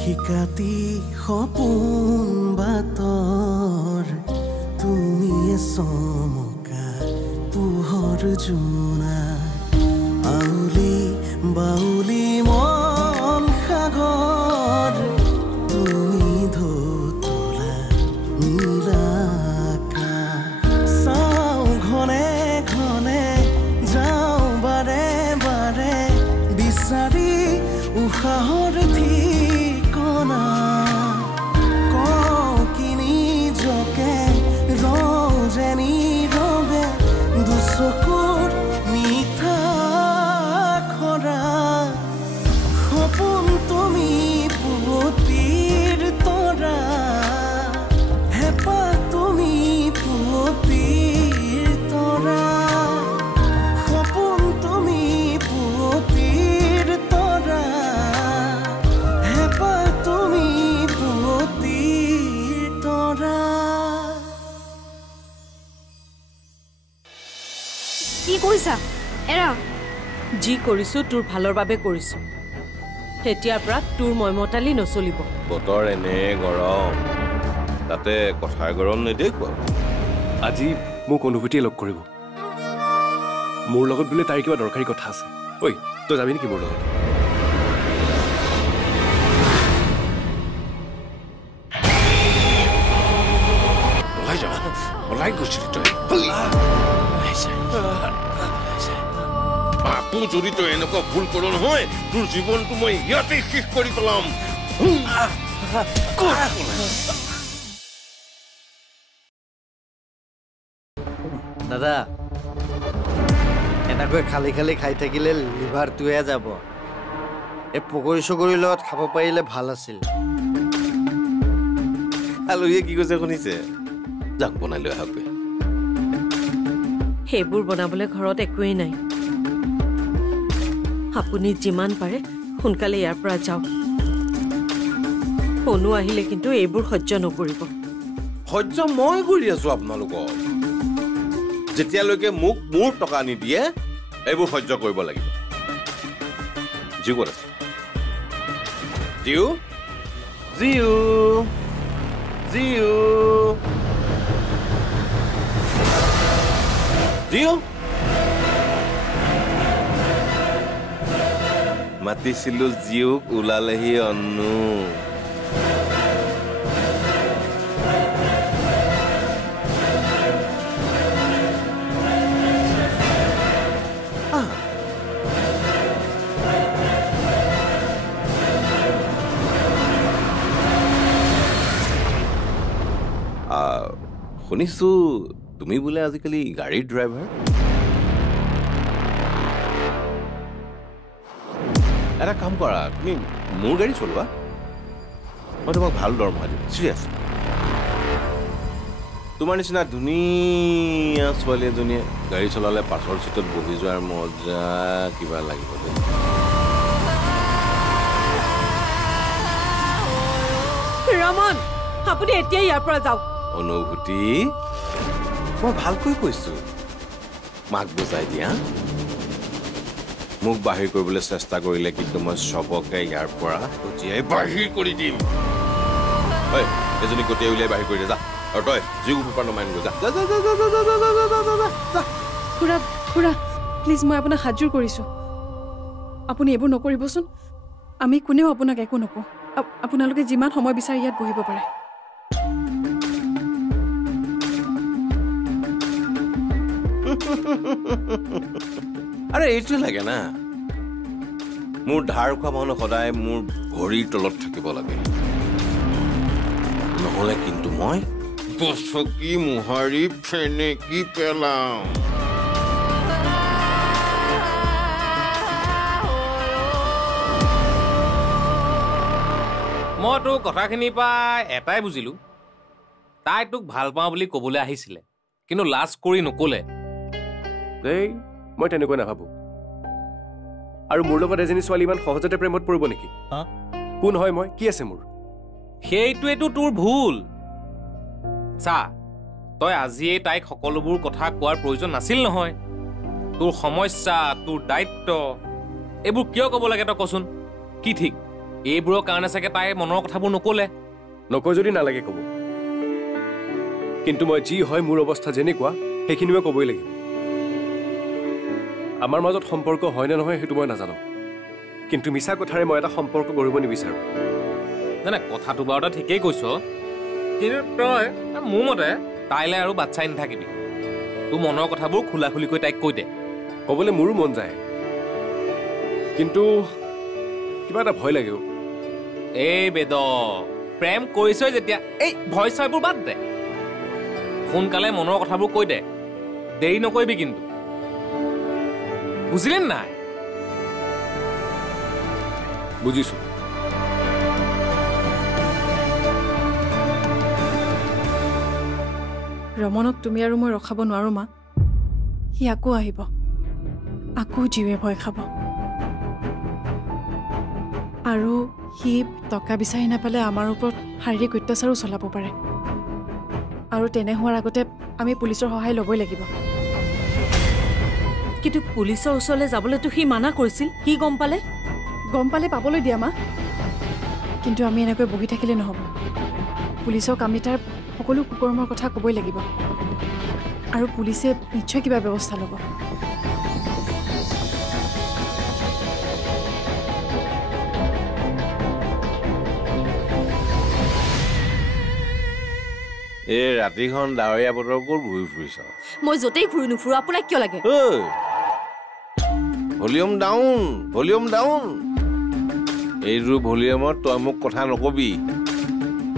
শিকাতি সপোন বাতৰ তুমিয়ে চমকা পোহৰ জোনা আউলি বাউলি মন সাগৰ তুমি ধুতলা নীলা আকাশ চাওঁ ঘনে ঘনে যাওঁ বাৰে বাৰে বিচাৰি উশাহৰ ঠিকনা কওঁ কিনি জকে ৰজনী ৰবে দুচকুৰ মিঠা খৰা সপোন তুমি পুৱতিৰ তৰা হেঁপাহ তুমি পুৱতিৰ তৰা সপোন তুমি পুৱতিৰ তৰা হেঁপাহ তুমি পুৱতিৰ তৰা কি কৰিছা এৰা যি কৰিছো তোৰ ভালৰ বাবে কৰিছো এতিয়াৰ পৰা তোৰ মইমতালি নচলিব বতৰ এনে গৰম তাতে কথাৰ গৰম নেদেখুৱা আজি মোক অনুভূতিয়ে লগ কৰিব মোৰ লগত বোলে তাইৰ কিবা দৰকাৰী কথা আছে ঐ তই যাবি নেকি মোৰ লগত ওলাই গৈছিলি তই আকৌ যদি তই এনেকুৱা ভুল কৰ নহয় তোৰ জীৱনটো মই ইয়াতে শেষ কৰি পেলাম দাদা এনেকৈ খালি খালি খাই থাকিলে লিভাৰটোহে যাব এই পকৰি চকৰিৰ লগত খাব পাৰিলে ভাল আছিল আলহীয়ে কি কৈছে শুনিছে যাক বনাই লৈ আহক সেইবোৰ বনাবলৈ ঘৰত একোৱেই নাই আপুনি যিমান পাৰে সোনকালে ইয়াৰ পৰা যাওক অনু আহিলে কিন্তু এইবোৰ সহ্য নকৰিব সহ্য মই কৰি আছো আপোনালোকক যেতিয়ালৈকে মোক মোৰ টকা নিদিয়ে এইবোৰ সহ্য কৰিব লাগিব জিউ ক'ত আছে জিউ জিউ জিউ জিউ মাতিছিলো জিউক ওলালেহি অন্নু শুনিছো তুমি বোলে আজিকালি গাড়ীৰ ড্ৰাইভাৰ এটা কাম কৰা তুমি মোৰ গাড়ী চলোৱা মই তোমাক ভাল দৰমহা দিম চিৰিয়াছ তোমাৰ নিচিনা ধুনীয়া ছোৱালী এজনীয়ে গাড়ী চলালে পাছৰ চিটত বহি যোৱাৰ মজা কিবা লাগিব ৰমন আপুনি এতিয়া ইয়াৰ পৰা যাওক অনুভূতি মই ভালকৈ কৈছো মাক বুজাই দিয়া মোক বাহিৰ কৰিবলৈ চেষ্টা কৰিলে কিন্তু মই সবকে ইয়াৰ পৰা কটিয়াই বাহিৰ কৰি দিম এজনী কটিয়াই উলিয়াই বাহিৰ কৰি দে যা আৰু তই যিও পেপাৰ নমাই গৈ যা খুৰা খুৰা প্লিজ মই আপোনাক হাত জোৰ কৰিছোঁ আপুনি এইবোৰ নকৰিবচোন আমি কোনেও আপোনাক একো নকওঁ আপোনালোকে যিমান সময় বিচাৰি ইয়াত বহিব পাৰে আৰে এইটোৱে লাগে না মোৰ ধাৰ খোৱা মানুহ সদায় মোৰ ভৰিৰ তলত থাকিব লাগে নহ'লে কিন্তু মই বচকি মোহাৰি ফেনেকি পেলাওঁ মই তোৰ কথাখিনিৰ পৰা এটাই বুজিলো তাই তোক ভাল পাওঁ বুলি ক'বলৈ আহিছিলে কিন্তু লাজ কৰি নক'লে দেই মই তেনেকৈ নাভাবো আৰু মোৰ লগত এজনী ছোৱালী ইমান সহজতে প্ৰেমত পৰিব নেকি কোন হয় মই কি আছে মোৰ সেইটোৱেতো তোৰ ভুল চা তই আজিয়ে তাইক সকলোবোৰ কথা কোৱাৰ প্ৰয়োজন নাছিল নহয় তোৰ সমস্যা তোৰ দায়িত্ব এইবোৰ কিয় ক'ব লাগে তই কচোন কি ঠিক এইবোৰৰ কাৰণে চাগে তাই মনৰ কথাবোৰ নক'লে। নকয় যদি নালাগে ক'ব, কিন্তু মই যি হয় মোৰ অৱস্থা যেনেকুৱা সেইখিনি মই ক'বই লাগিব। আমাৰ মাজত সম্পৰ্ক হয় নে নহয় সেইটো মই নাজানো, কিন্তু মিছা কথাৰে মই এটা সম্পৰ্ক গঢ়িব নিবিচাৰোঁ। নাই নাই, কথাটো বাৰু তই ঠিকেই কৈছ, কিন্তু তই মোৰ মতে তাইলৈ আৰু বাট চাই নাথাকিবি। তোৰ মনৰ কথাবোৰ খোলা খুলিকৈ তাইক কৈ দে। ক'বলৈ মোৰো মন যায়, কিন্তু কিবা এটা ভয় লাগে। এই বেদ, প্ৰেম কৰিছই যেতিয়া এই ভয় চয়বোৰ বাদ দে, সোনকালে মনৰ কথাবোৰ কৈ দে, দেৰি নকৰিবি কিন্তু, বুজিলে নাই? বুজিছো। ৰমনক তুমি আৰু মই ৰখাব নোৱাৰো মা। সি আকৌ আহিব, আকৌ জীৱে ভয় খাব, আৰু সি টকা বিচাৰি নাপালে আমাৰ ওপৰত শাৰীৰিক অত্যাচাৰো চলাব পাৰে, আৰু তেনে হোৱাৰ আগতে আমি পুলিচৰ সহায় ল'বই লাগিব। কিন্তু পুলিচৰ ওচৰলৈ যাবলৈতো সি মানা কৰিছিল। সি গম পালে পাবলৈ দিয়া মা, কিন্তু আমি এনেকৈ বহি থাকিলে নহ'ব। পুলিচক আমি তাৰ সকলো কুকৰ্মৰ কথা ক'বই লাগিব, আৰু পুলিচে নিশ্চয় কিবা ব্যৱস্থা ল'ব। এই ৰাতিখন ডাৱৰীয়া বতৰ ক'ত ঘূৰি ফুৰিছ? মই য'তেই ঘূৰি নুফুৰো, আপোনাক কিয় লাগে? Volume down, volume down. এইটো ভলিউমত তই মোক কথা নকবি।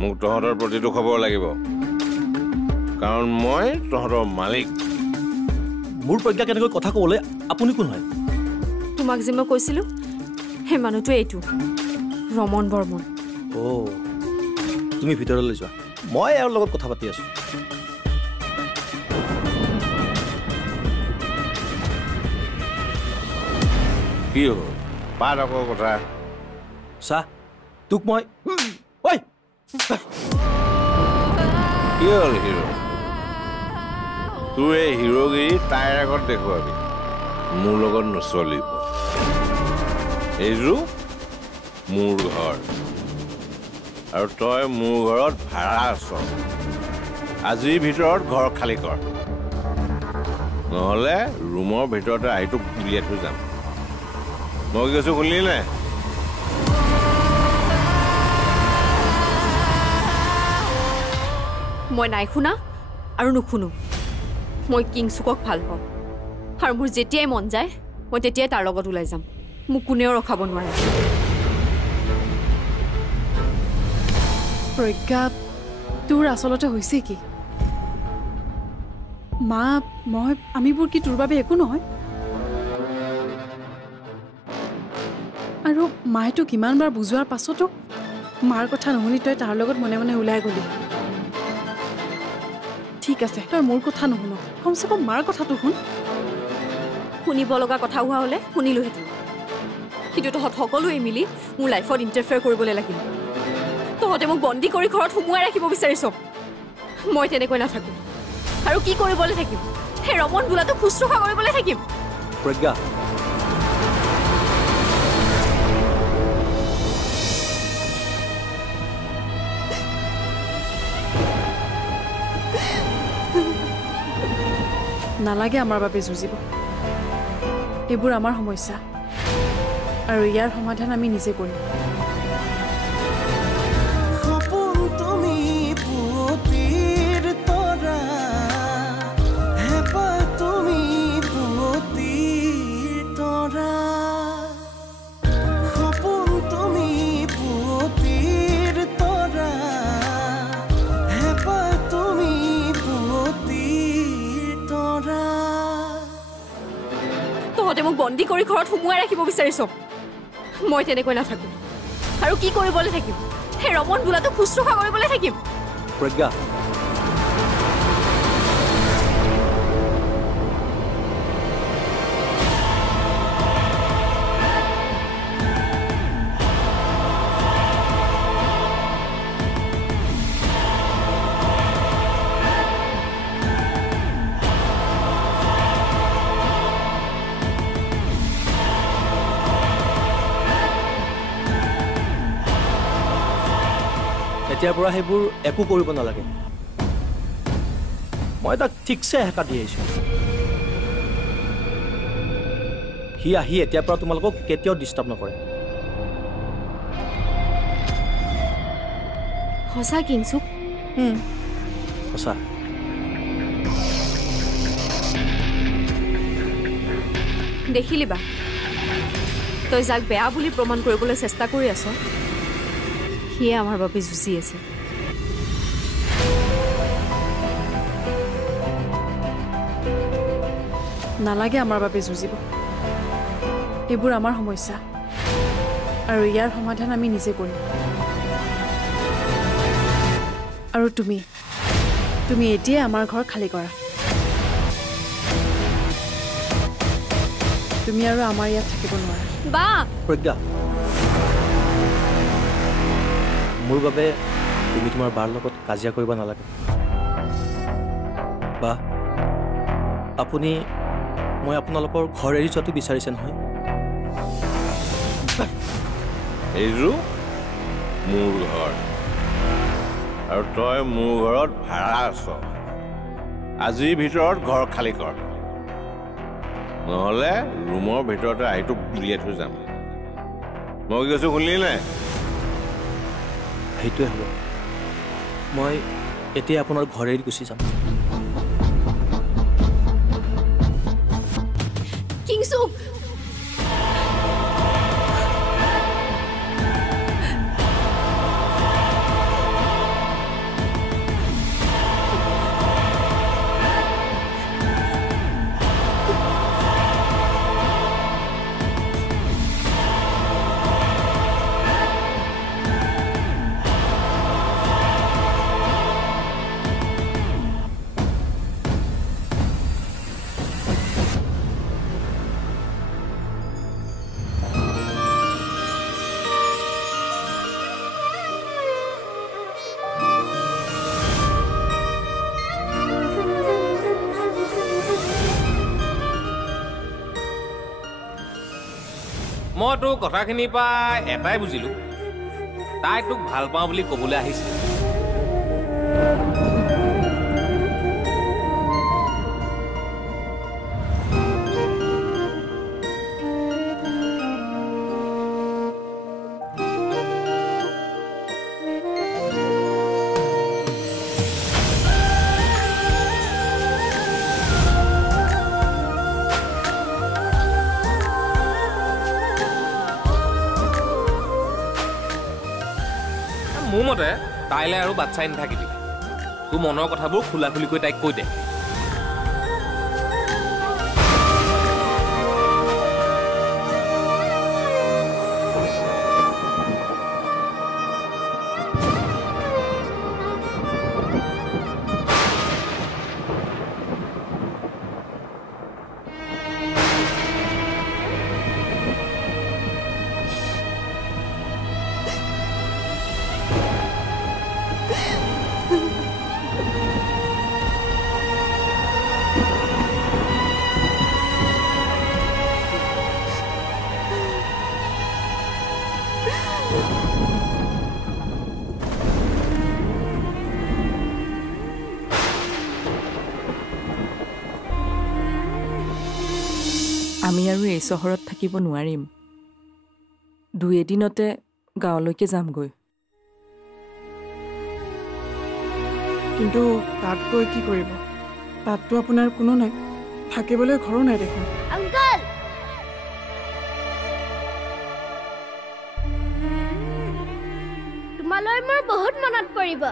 মোক তহঁতৰ প্ৰতিটো খবৰ লাগিব, কাৰণ মই তহঁতৰ মালিক। মোৰ প্ৰজ্ঞা কেনেকৈ কথা ক'বলৈ আপুনি কোন হয়? তোমাক যে মই কৈছিলো সেই মানুহটো এইটো ৰমন বৰ্মন। অ', তুমি ভিতৰলৈ যোৱা, মই এওঁৰ লগত কথা পাতি আছো। কি হ'ল? পাত আকৌ কথা। চা, তোক মই ঐ কি হ'ল হিৰো? তোৰ এই হিৰোগিৰি তাইৰ আগত দেখুৱাবি, মোৰ লগত নচলিব। এইটো মোৰ ঘৰ, আৰু তই মোৰ ঘৰত ভাড়া আছ। আজিৰ ভিতৰত ঘৰ খালী কৰ, নহ'লে ৰুমৰ ভিতৰতে আহি তোক উলিয়াই থৈ যাম। মই কি কৈছো শুনিলি নাই? মই নাই শুনা আৰু নুশুনো। মই কিংচুকক ভাল পাওঁ, আৰু মোৰ যেতিয়াই মন যায় মই তেতিয়াই তাৰ লগত ওলাই যাম। মোক কোনেও ৰখাব নোৱাৰে। প্ৰজ্ঞা, তোৰ আচলতে হৈছে কি? মা, আমিবোৰ কি তোৰ বাবে একো নহয়? আৰু মায়েতো কিমানবাৰ বুজোৱাৰ পাছতো মাৰ কথা নুশুনি তই তাৰ লগত মনে মনে ওলাই গলি। ঠিক আছে, তই মোৰ কথা নুশুন, কমচে কম মাৰ কথাটো শুন। শুনিব লগা কথা হোৱা হ'লে শুনিলোহেঁতেন, কিন্তু তহঁত সকলোৱে মিলি মোৰ লাইফত ইণ্টাৰফেয়াৰ কৰিবলৈ লাগিল। তহঁতে মোক বন্দী কৰি ঘৰত সোমোৱাই ৰাখিব বিচাৰিছ। মই তেনেকৈ নাথাকিম, আৰু কি কৰিবলৈ থাকিম? সেই ৰমন বোলাটো শুশ্ৰূষা কৰিবলৈ থাকিম? প্ৰজ্ঞা, নালাগে আমাৰ বাবে যুঁজিব। এইবোৰ আমাৰ সমস্যা, আৰু ইয়াৰ সমাধান আমি নিজে কৰিম। সপোন তুমি পুৱতিৰ তৰা, হেঁপাহ তুমি পুৱতিৰ তৰা। সপোন তুমি পুৱতিৰ তৰা, হেঁপাহ তুমি পুৱতিৰ তৰা। তহঁতে মোক বন্দী কৰি ঘৰত সোমোৱাই ৰাখিব বিচাৰিছ। মই তেনেকৈ নাথাকিম, আৰু কি কৰিবলৈ থাকিম? সেই ৰমন বোলাটো শুশ্ৰূষা কৰিবলৈ থাকিম? প্ৰজ্ঞা, এতিয়াৰ পৰা সেইবোৰ একো কৰিব নালাগে মই তাক ঠিকছে হেঁকা দি আহিছোঁ সি আহি এতিয়াৰ পৰা তোমালোকক কেতিয়াও ডিষ্টাৰ্ব নকৰে সঁচা কিংচুক সঁচা দেখিলি বা তই যাক বেয়া বুলি প্ৰমাণ কৰিবলৈ চেষ্টা কৰি আছ সিয়ে আমাৰ বাবে যুঁজি আছে নালাগে আমাৰ বাবে যুঁজিব এইবোৰ আমাৰ সমস্যা আৰু ইয়াৰ সমাধান আমি নিজে কৰিম আৰু তুমি এতিয়াই আমাৰ ঘৰ খালী কৰা তুমি আৰু আমাৰ ইয়াত থাকিব নোৱাৰা বা প্ৰজ্ঞা মোৰ বাবে তুমি তোমাৰ বাৰ লগত কাজিয়া কৰিব নালাগে বা আপুনি মই আপোনালোকৰ ঘৰ এৰি যোৱাটো বিচাৰিছে নহয় এইটো মোৰ ঘৰ আৰু তই মোৰ ঘৰত ভাড়া আছ আজিৰ ভিতৰত ঘৰ খালী কৰ নহ'লে ৰুমৰ ভিতৰতে আহিটো উলিয়াই থৈ যাম মই কি কৈছোঁ শুনিলি নাই সেইটোৱে হ'ব মই এতিয়া আপোনাৰ ঘৰ এৰি গুচি যাম কিংচুক মই তোৰ কথাখিনিৰ পৰা এটাই বুজিলোঁ তাই তোক ভাল পাওঁ বুলি ক'বলৈ আহিছিল মোৰ মতে তাইলৈ আৰু বাট চাই নাথাকিবি তোৰ মনৰ কথাবোৰ খোলা খুলিকৈ তাইক কৈ দে আমি আৰু এই চহৰত থাকিব নোৱাৰিম 2 দিনতে গাঁৱলৈকে যামগৈ কিন্তু তাত গৈ কি কৰিব তাততো আপোনাৰ কোনো নাই থাকিবলৈ ঘৰো নাই দেখোন আংকল তোমালৈ মোৰ বহুত মনত পৰিব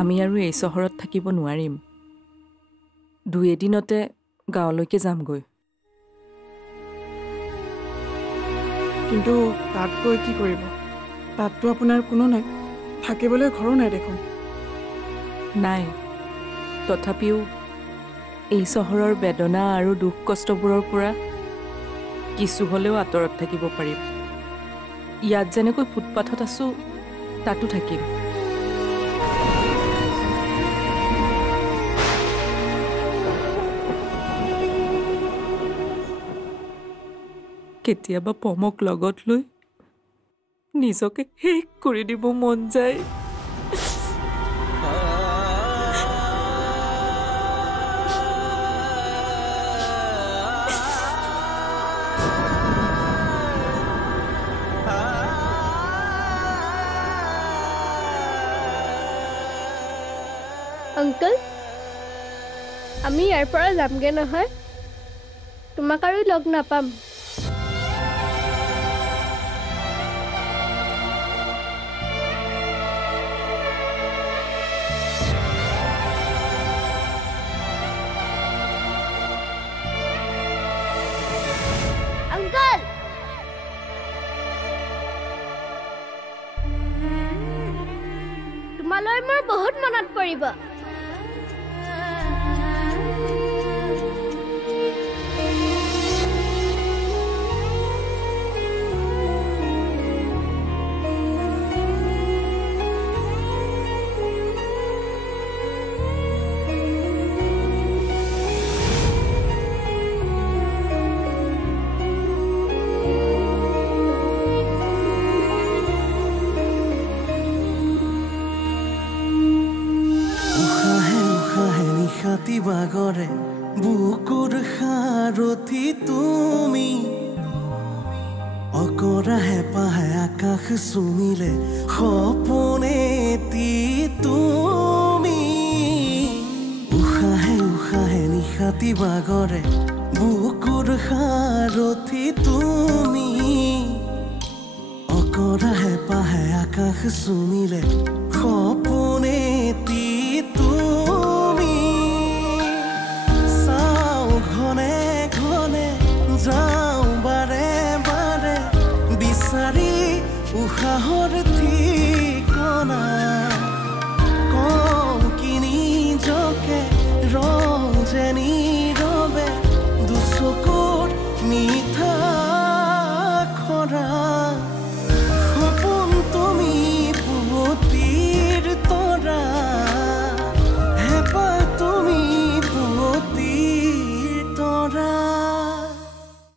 আমি আৰু এই চহৰত থাকিব নোৱাৰিম 2 এদিনতে গাঁৱলৈকে যামগৈ কিন্তু তাত গৈ কি কৰিব তাততো আপোনাৰ কোনো নাই থাকিবলৈ ঘৰো নাই দেখোন নাই তথাপিও এই চহৰৰ বেদনা আৰু দুখ কষ্টবোৰৰ পৰা কিছু হ'লেও আঁতৰত থাকিব পাৰিম ইয়াত যেনেকৈ ফুটপাথত আছো তাতো থাকিম কেতিয়াবা পমক লগত লৈ নিজকে শেষ কৰি দিব মন যায় আংকল আমি ইয়াৰ পৰা যামগে নহয় তোমাক আৰু লগ নাপাম আংকল তোমালৈ মোৰ বহুত মনত পৰিব বাগৰে বুকুৰ সাৰথি তুমি অকৰা হেঁপাহে আকাশ চুমিলে সপোনেতি তুমি উশাহে উশাহে নিশাতি বাগৰে বুকুৰ সাৰথি তুমি অকৰা হেঁপাহে আকাশ চুমিলে সপোনেতি যাওঁ বাৰে বাৰে বিচাৰি উশাহৰ ঠিকনা কওঁ কি নিজকে ৰং যেনি